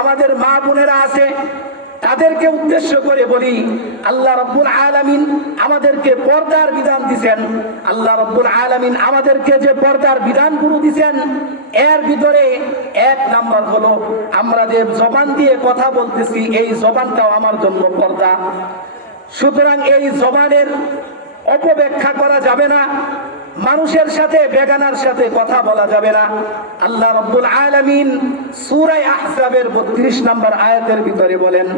আমাদের মা বোনেরা আছে তাদেরকে উদ্দেশ্য করে বলি, আল্লাহ রাব্বুল আলামিন আমাদেরকে পর্দার বিধান দিবেন। আল্লাহ রাব্বুল আলামিন আমাদেরকে যে পর্দার বিধানগুলো দিবেন এর ভিতরে এক নাম্বার হলো আমরা যে জবান দিয়ে কথা বলতেছি এই জবানটাও আমার জন্য পর্দা। সুতরাং এই জবানের অপব্যাখ্যা করা যাবে না, মানুষের সাথে বেগানার সাথে কথা বলা যাবে না। আল্লাহ রাব্বুল আলামিন সূরা আহজাবের 32 নম্বর আয়াতের ভিতরে বলেন,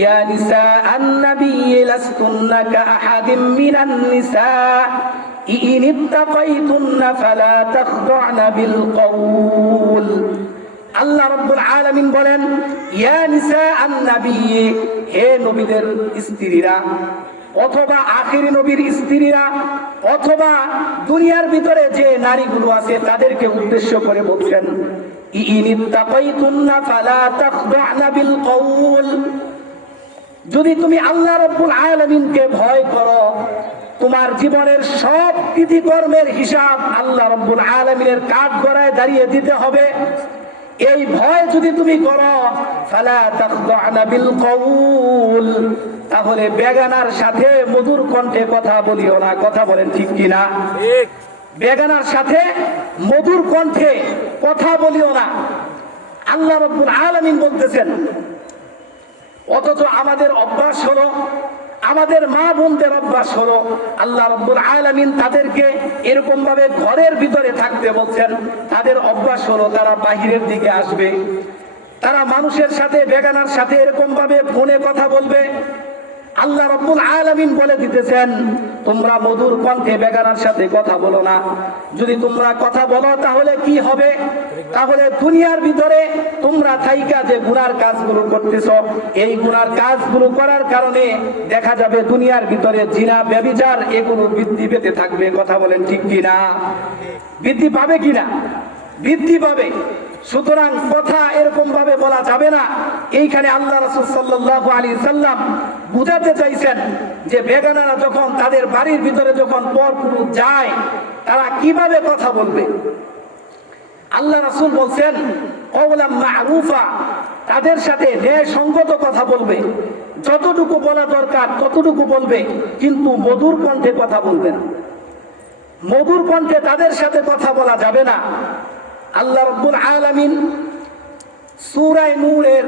ইয়া নিসা আন-নাবিয়্যি লাসতুন্না কাআহাদিম মিনান নিসা ইন ইত্তাকাইতুন্না ফালা তাখদা'না বিল কওল। আল্লাহ রাব্বুল আলামিন বলেন, ইয়া নিসা আন-নাবিয়্যি, হে নবীদের স্ত্রীরা অথবা আখিরি নবীর স্ত্রীরা অথবা দুনিয়ার ভিতরে যে নারীগুলো আছে তাদেরকে উদ্দেশ্য করে বলছেন, ইনিত্তাকাইতুন্না ফালা তাখদা'না বিল কওল, যদি তুমি আল্লাহ রাব্বুল আলামিনকে ভয় করো তোমার জীবনের সব কৃতিকর্মের হিসাব আল্লাহ রাব্বুল আলামিনের কাঠগড়ায় দাঁড়িয়ে দিতে হবে। এই ভয় যদি তুমি করো ফালা তাখদা'না বিল কওল, তাহলে বেগানার সাথে মধুর কণ্ঠে কথা বলিও না। কথা বলেন ঠিক কিনা? ঠিক। বেগানার সাথে মধুর কণ্ঠে কথা বলিও না, আল্লাহ রাব্বুল আলামিন বলতেছেন। অথচ আমাদের অভ্যাস হলো, আমাদের মা বোনদের অভ্যাস হলো আল্লাহ রাব্বুল আলামিন তাদেরকে এরকম ভাবে ঘরের ভিতরে থাকতে বলছেন, তাদের অভ্যাস হলো তারা বাহিরের দিকে আসবে, তারা মানুষের সাথে বেগানার সাথে এরকম ভাবে ফোনে কথা বলবে। আল্লাহ রাব্বুল আলামিন বলে দিতেছেন, তোমরা মধুর কণ্ঠে বেগানার সাথে কথা বলো না। যদি তোমরা কথা বলো তাহলে কি হবে? তাহলে দুনিয়ার ভিতরে তোমরা থাইকা যে গুনার কাজগুলো করতেছো এই গুনার কাজগুলো করার কারণে দেখা যাবে দুনিয়ার ভিতরে জিনা ব্যভিচার এগুলো বৃদ্ধি পেতে থাকবে। কথা বলেন ঠিক কিনা? বৃদ্ধি পাবে কিনা? বৃদ্ধি পাবে। সুতরাং কথা এরকম ভাবে বলা যাবে না। এইখানে আল্লাহ রাসূল সাল্লাল্লাহু আলাইহি সাল্লাম বুঝাতে চাইছেন যে বেগানারা যখন তাদের বাড়ির ভিতরে যখন পরপুরুষ যায় তারা কিভাবে কথা বলবে। আল্লাহ রাসূল বলছেন কওলাম মা'রুফা, তাদের সাথে ন্যায়সঙ্গত কথা বলবে, যতটুকু বলা দরকার ততটুকু বলবে, কিন্তু মধুর কণ্ঠে কথা বলবে না। মধুর কণ্ঠে তাদের সাথে কথা বলা যাবে না। আল্লাহ রাব্বুল আলামিন সূরা নূরের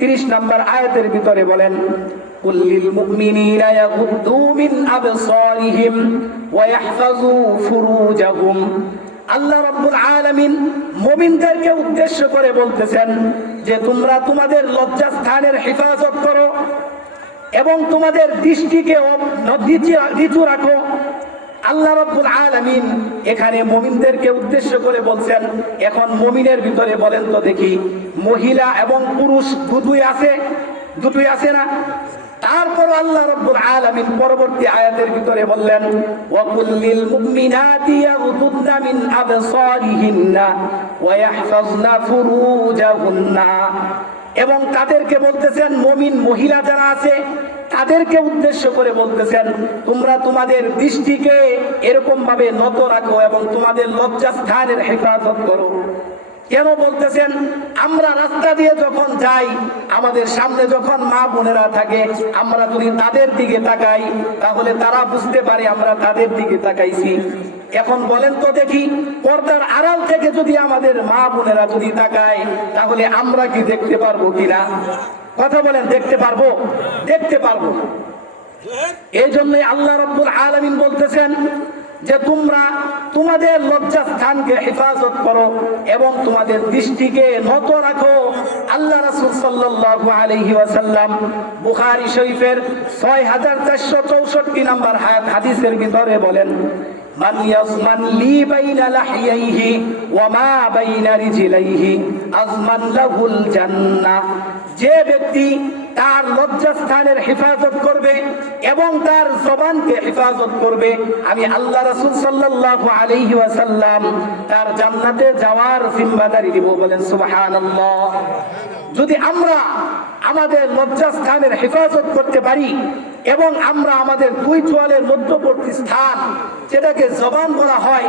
30 নম্বর আয়াতের ভিতরে বলেন, কুল্লিল মুমিনিনা ইয়াগুদ্দু মিন আবসারিহিম ওয়া ইয়াহফাযু ফুরুজাহুম। আল্লাহ রাব্বুল আলামিন মুমিনদেরকে উদ্দেশ্য করে বলতেছেন যে তোমরা তোমাদের লজ্জাস্থানের হেফাজত করো এবং তোমাদের দৃষ্টিকে নিচু রাখো। আল্লাহ রাব্বুল আলামিন এখানে মুমিনদেরকে উদ্দেশ্য করে বলছেন। এখন মুমিনের ভিতরে বলেন তো দেখি, মহিলা এবং পুরুষ দুটোই আছে না? তারপর আল্লাহ রাব্বুল আলামিন পরবর্তী আয়াতের ভিতরে বললেন, ওয়া কুল্লিল মুমিনাতি ইয়াগুদ্দুনা মিন আবসারিহিন্না ওয়া ইয়াহফাযনা ফুরুজাহুন্না, এবং তাদেরকে বলতেছেন মুমিন মহিলা যারা আছে তাদেরকে উদ্দেশ্য করে বলতেছেন তোমরা তোমাদের দৃষ্টিকে এরকম ভাবে নত রাখো এবং তোমাদের লজ্জাস্থানের হেফাজত করো। কেন বলতেছেন? আমরা রাস্তা দিয়ে যখন যাই, আমাদের সামনে যখন মা বোনেরা থাকে, আমরা যদি তাদের দিকে তাকাই তাহলে তারা বুঝতে পারে আমরা তাদের দিকে তাকাইছি। এখন বলেন তো দেখি, পর্দার আড়াল থেকে যদি আমাদের মা বোনেরা যদি তাকায় তাহলে আমরা কি দেখতে পারবো কিনা? কথা বলেন, দেখতে পারবো? দেখতে পারবো। এই জন্যই আল্লাহ রাব্বুল আলামিন বলতেছেন যে তোমরা তোমাদের লজ্জাস্থানকে হেফাজত করো এবং তোমাদের দৃষ্টিকে নত রাখো। আল্লাহ রাসূল সাল্লাল্লাহু আলাইহি ওয়াসাল্লাম বুখারী শরীফের 6464 নম্বর হাদিসের ভিতরে বলেন, মান ইয়াজমান লি বাইনা লাহিয়াইহি ওয়া মা বাইনা রিজলাইহি আজমান লাহুল জান্নাহ। যে ব্যক্তি তার লজ্জাস্থানের হেফাজত করবে এবং তার জবানকে হেফাজত করবে, আমি আল্লাহ রাসূল সাল্লাল্লাহু আলাইহি ওয়াসাল্লাম তার জান্নাতে যাওয়ার জিম্মাদারি দিব। বলেন সুবহানাল্লাহ। যদি আমরা আমাদের লজ্জাস্থানের হেফাজত করতে পারি এবং আমরা আমাদের দুই চোয়ালের মধ্যবর্তী স্থান যেটাকে জবান বলা হয়,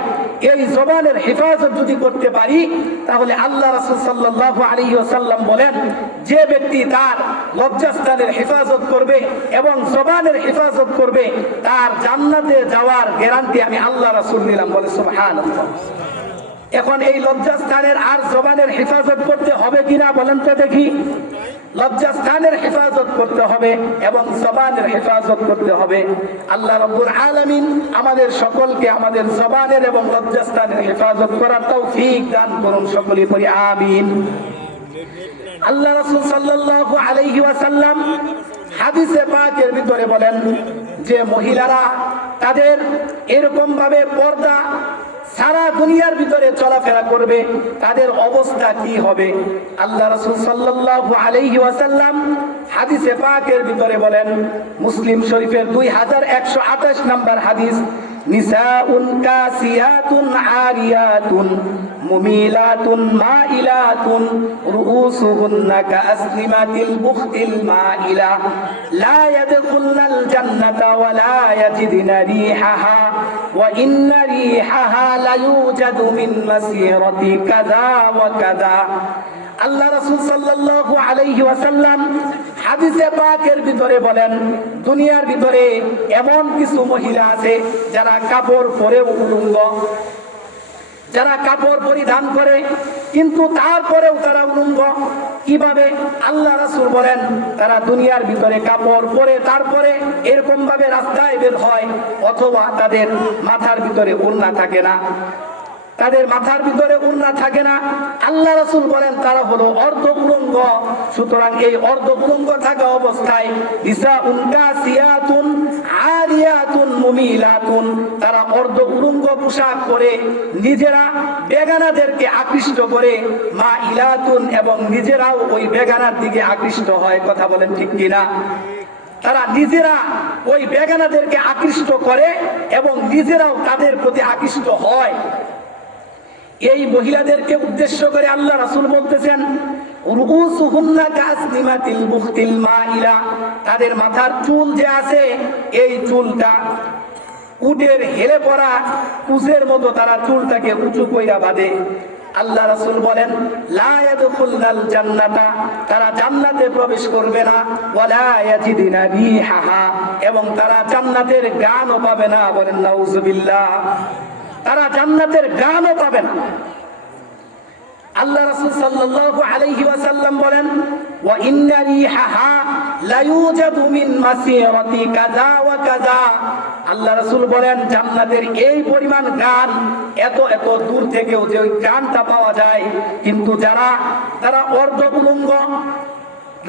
এই জবানের হেফাজত যদি করতে পারি, তাহলে আল্লাহ রাসূল সাল্লাল্লাহু আলাইহি ওয়াসাল্লাম বলেন, যে ব্যক্তি তার লজ্জাস্থানের হেফাজত করবে এবং জবানের হেফাজত করবে, তার জান্নাতে যাওয়ার গ্যারান্টি আমি আল্লাহ রাসূল দিলাম। বলে সুবহানাল্লাহ। এখন এই লজ্জাস্থানের আর জবানের হেফাজত করতে হবে কিনা বলেন তো দেখি। লজ্জাস্থানের হেফাজত করতে হবে এবং জবানের হেফাজত করতে হবে। আল্লাহ রাব্বুল আলামিন আমাদের সকলকে আমাদের জবানের এবং লজ্জাস্থানের হেফাজত করার তৌফিক দান করুন, সকলে পড়ি আমিন। আল্লাহ রাসূল সাল্লাল্লাহু আলাইহি ওয়াসাল্লাম হাদিসে পাকের ভিতরে বলেন যে মহিলারা তাদের এরকম ভাবে পর্দা সারা দুনিয়ার ভিতরে চলাফেরা করবে, তাদের অবস্থা কি হবে? আল্লাহ রাসূল সাল্লাল্লাহু আলাইহি ওয়াসাল্লাম হাদিসে পাকের ভিতরে বলেন, মুসলিম শরীফের 2128 নম্বর হাদিস, নিসাউন কাসিয়াতুন আরিয়াতুন মুমিলাতুন মাইলাতুন রুউসুহুন্না কাআসনিমাতিল বুখতিল মাইলা লা ইয়াদখুলনাল জান্নাতা ওয়া লা ইয়াজিদুনা রিহাহা ওয়া ইন্না রিহাহা লা ইউজাদু মিন মাসিরাতি কাযা ওয়া কাযা। আল্লাহ রাসূল সাল্লাল্লাহু আলাইহি ওয়াসাল্লাম হাদিসে পাকের ভিতরে বলেন, দুনিয়ার ভিতরে এমন কিছু মহিলা আছে যারা কাপড় পরে উলঙ্গ, যারা কাপড় পরিধান করে কিন্তু তারপরেও তারা উলঙ্গ। কিভাবে? আল্লাহ রাসূল বলেন, তারা দুনিয়ার ভিতরে কাপড় পরে তারপরে এরকম ভাবে রাস্তায় বের হয়, অথবা তাদের মাথার ভিতরে ওড়না থাকে না, তাদের মাথার ভিতরে ওড়না থাকে না। আল্লাহ রাসূল বলেন তারা হলো অর্ধ উলঙ্গ। সুতরাং এই অর্ধ উলঙ্গ থাকা অবস্থায় নিসাউন কাসিয়াতুন আরিয়াতুন মুমিলাতুন, তারা অর্ধ উলঙ্গ পোশাক পরে নিজেরা বেগানাদেরকে আকৃষ্ট করে, মাইলাতুন, এবং নিজেরাও ওই বেগানার দিকে আকৃষ্ট হয়। কথা বলেন ঠিক কিনা? তারা নিজেরা ওই বেগানাদেরকে আকৃষ্ট করে এবং নিজেরাও তাদের প্রতি আকৃষ্ট হয়। এই মহিলাদেরকে উদ্দেশ্য করে আল্লাহ রাসূল বলতেছেন, রুউসুহুন্না কাসনিমাতিল বুখতিল মাইলা, তাদের মাথার চুল যে আছে এই চুলটা উটের হেলে পড়া কুচের মতো তারা চুলটাকে উঁচু কইরা বাঁধে। আল্লাহ রাসূল বলেন, লা ইয়াদখুলনাল জান্নাতা, তারা জান্নাতে প্রবেশ করবে না, ওয়া লা ইয়াজিদুনা রিহাহা, এবং তারা জান্নাতের গানও পাবে না। বলেন নাউযুবিল্লাহ। তারা জান্নাতের গানও পাবে না। আল্লাহ রাসূল সাল্লাল্লাহু আলাইহি ওয়াসাল্লাম বলেন, ওয়া ইন্না রিহাহা লা ইউজাদু মিন মাসিরাতি কাযা ওয়া কাযা। আল্লাহ রাসূল বলেন, জান্নাতের এই পরিমাণ গান এত এত দূর থেকেও যে ওই গানটা পাওয়া যায়, কিন্তু তারা অর্ধ উলঙ্গ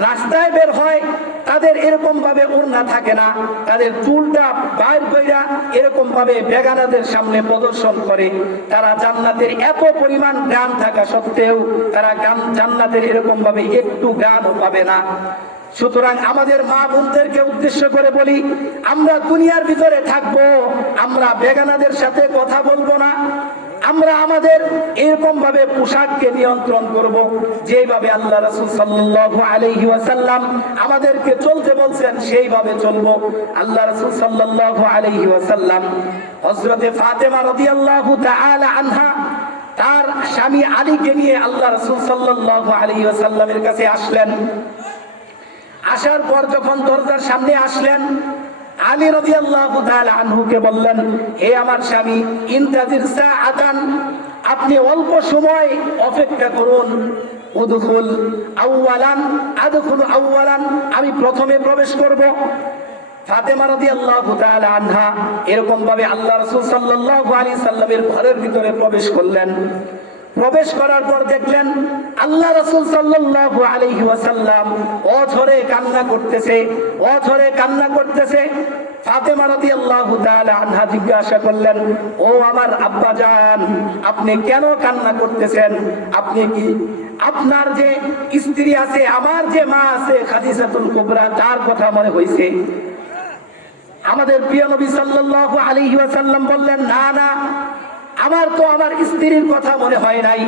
রাস্তায় বের হয়, তাদের এরকম ভাবে ওড়না থাকে না, তাদের চুলটা বাইর কইরা এরকম ভাবে বেগানাদের সামনে প্রদর্শন করে, তারা জান্নাতের এত পরিমাণ গান থাকা সত্ত্বেও তারা জান্নাতের এরকম ভাবে একটু গানও পাবে না। সুতরাং আমাদের মা বোনদেরকে উদ্দেশ্য করে বলি, আমরা দুনিয়ার ভিতরে থাকবো, আমরা বেগানাদের সাথে কথা বলবো না, আমরা আমাদের এরকম ভাবে পোশাককে নিয়ন্ত্রণ করব, যেভাবে আল্লাহ রাসূল সাল্লাল্লাহু আলাইহি ওয়াসাল্লাম আমাদেরকে চলতে বলছেন সেইভাবে চলবো। আল্লাহ রাসূল সাল্লাল্লাহু আলাইহি ওয়াসাল্লাম হযরতে ফাতেমা রাদিয়াল্লাহু তাআলা আনহা তার স্বামী আলীকে নিয়ে আল্লাহ রাসূল সাল্লাল্লাহু আলাইহি ওয়াসাল্লামের কাছে আসলেন। আসার পর যখন দরজার সামনে আসলেন, আলী রাদিয়াল্লাহু তাআলা আনহুকে বললেন, হে আমার স্বামী, ইনতাজির সাআতান, আপনি অল্প সময় অপেক্ষা করুন, উদখুল আউওয়ালান আদখুলু আউওয়ালান, আমি প্রথমে প্রবেশ করব। ফাতেমা রাদিয়াল্লাহু তাআলা আনহা এরকম ভাবে আল্লাহ রাসূল সাল্লাল্লাহু আলাইহি সাল্লামের ঘরের ভিতরে প্রবেশ করলেন। প্রবেশ করার পর দেখলেন আল্লাহ রাসূল সাল্লাল্লাহু আলাইহি ওয়াসাল্লাম অঝরে কান্না করতেছে। ফাতেমা রাদিয়াল্লাহু তাআলা আনহা জিজ্ঞাসা করলেন, ও আমার আব্বাজান, আপনি কেন কান্না করতেছেন? আপনি কি আপনার যে স্ত্রী আছে, আমার যে মা আছে খাদিজাতুল কুবরা, তার কথা মনে হইছে? আমাদের প্রিয় নবী সাল্লাল্লাহু আলাইহি ওয়াসাল্লাম বললেন, না না, আমার তো আমার স্ত্রীর কথা মনে হয় নাই।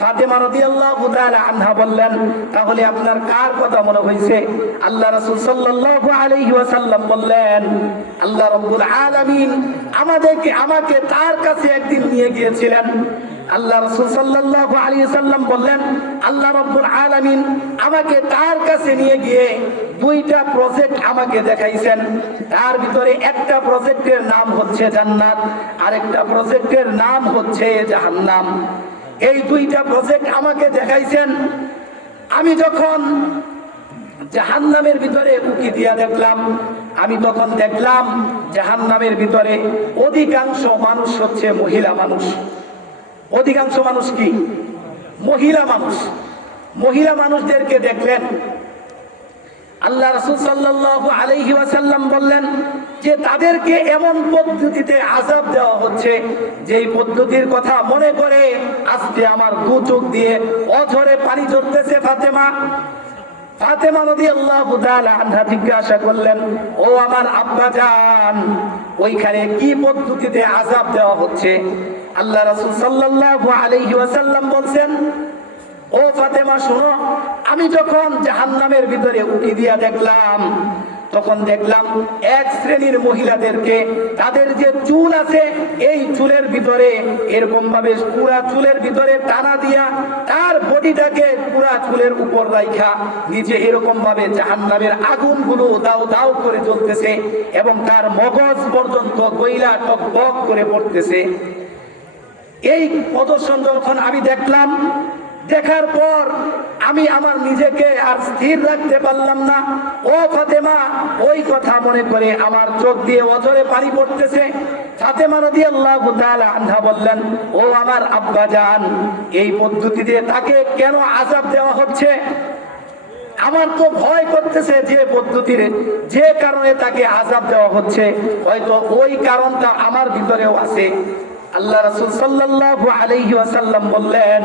ফাতেমা রাদিয়াল্লাহু তাআলা আনহা বললেন, তাহলে আপনার কার কথা মনে হয়েছে? আল্লাহ রাসূল সাল্লাল্লাহু আলাইহি ওয়াসাল্লাম বললেন, আল্লাহ রাব্বুল আলামিন আমাকে তার কাছে একদিন নিয়ে গিয়েছিলেন। আল্লাহ রাসূল সাল্লাল্লাহু আলাইহি ওয়াসাল্লাম বললেন, আল্লাহ রাব্বুল আলামিন আমাকে তার কাছে নিয়ে গিয়ে দুইটা প্রজেক্ট আমাকে দেখাইছেন। তার ভিতরে একটা প্রজেক্টের নাম হচ্ছে জান্নাত, আরেকটা প্রজেক্টের নাম হচ্ছে জাহান্নাম। এই দুইটা প্রজেক্ট আমাকে দেখাইছেন। আমি যখন জাহান্নামের ভিতরে উকি দিয়া দেখলাম, আমি তখন দেখলাম জাহান্নামের ভিতরে অধিকাংশ মানুষ হচ্ছে মহিলা মানুষ। অধিকাংশ মানুষ কি? মহিলা মানুষ। মহিলা মানুষদেরকে দেখলেন, আল্লাহ রাসূল সাল্লাল্লাহু আলাইহি ওয়াসাল্লাম বললেন যে তাদেরকে এমন পদ্ধতিতে আযাব দেওয়া হচ্ছে, যেই পদ্ধতির কথা মনে করে আজকে আমার দু চোখ দিয়ে অঝরে পানি ঝরতেছে। ফাতেমা রাদিয়াল্লাহু তাআলা আনহা জিজ্ঞাসা করলেন, ও আমার আব্বাজান, ওইখানে কি পদ্ধতিতে আযাব দেওয়া হচ্ছে? আল্লাহ রাসূল সাল্লাল্লাহু আলাইহি ওয়াসাল্লাম বলছেন, ও ফাতেমা শোনো, আমি যখন জাহান্নামের ভিতরে উকি দিয়া দেখলাম, তখন দেখলাম এক শ্রেণীর মহিলাদেরকে তাদের যে চুল আছে এই চুলের ভিতরে এরকম ভাবে পুরা চুলের ভিতরে টানা দিয়া তার বডিটাকে পুরা চুলের উপর রাইখা নিচে এরকম ভাবে জাহান্নামের আগুনগুলো দাও দাও করে জ্বলতেছে এবং তার মগজ পর্যন্ত গইলা টকবক করে পড়তেছে। এই প্রদর্শন যখন আমি দেখলাম, দেখার পর আমি আমার নিজেকে আর স্থির রাখতে পারলাম না। ও ফাতেমা, ওই কথা মনে করে আমার চোখ দিয়ে অঝরে পানি পড়তেছে। ফাতেমা রাদিয়াল্লাহু তাআলা আনহা বললেন, ও আমার আব্বাজান, এই পদ্ধতিতে তাকে কেন আযাব দেওয়া হচ্ছে? আমার তো ভয় করতেছে যে পদ্ধতির যে কারণে তাকে আযাব দেওয়া হচ্ছে, হয়তো ওই কারণটা আমার ভিতরেও আছে। আল্লাহ রাসূল সাল্লাল্লাহু আলাইহি ওয়াসাল্লাম বললেন,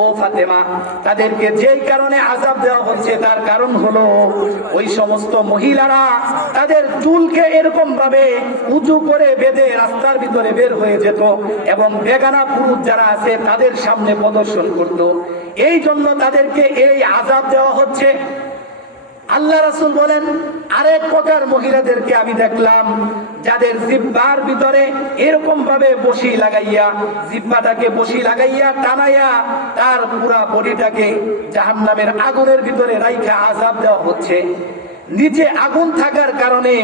ও ফাতেমা, তাদেরকে যেই কারণে আযাব দেওয়া হচ্ছে তার কারণ হলো ওই সমস্ত মহিলারা তাদের চুলকে এরকম ভাবে উঁচু করে বেঁধে রাস্তার ভিতরে বের হয়ে যেত এবং বেগানা পুরুষ যারা আছে তাদের সামনে প্রদর্শন করত। এই জন্য তাদেরকে এই আযাব দেওয়া হচ্ছে। আল্লাহ রাসূল বলেন, আরেক প্রকার মহিলাদেরকে আমি দেখলাম যাদের জিহ্বার ভিতরে এরকম ভাবে বসি লাগাইয়া, জিহ্বাটাকে বসি লাগাইয়া টানাইয়া তার পুরা বডিটাকে জাহান্নামের আগুনের ভিতরে রাইখা আযাব দেওয়া হচ্ছে। নিচে আগুন থাকার কারণে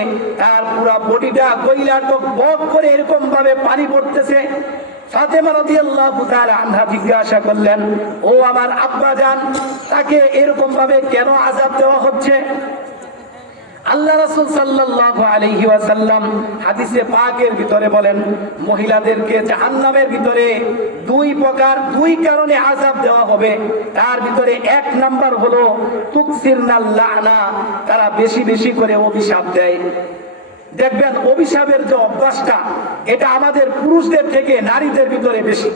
তার পুরা বডিটা গইলা টকবক করে এরকম ভাবে পানি পড়তেছে। ফাতেমা রাদিয়াল্লাহু তাআলা আনহা জিজ্ঞাসা করলেন, ও আমার আব্বাজান, তাকে এরকম ভাবে কেন আযাব দেওয়া হচ্ছে? আল্লাহ রাসূল সাল্লাল্লাহু আলাইহি ওয়াসাল্লাম হাদিসে পাকের ভিতরে বলেন, মহিলাদেরকে জাহান্নামের ভিতরে দুই কারণে আযাব দেওয়া হবে। তার ভিতরে এক নাম্বার হলো তুকসিরনাল লানা, তারা বেশি বেশি করে অভিশাপ দেয়। দেখবেন অভিশাপের যে অভ্যাসটা, এটা আমাদের পুরুষদের থেকে নারীদের ভিতরে বেশি।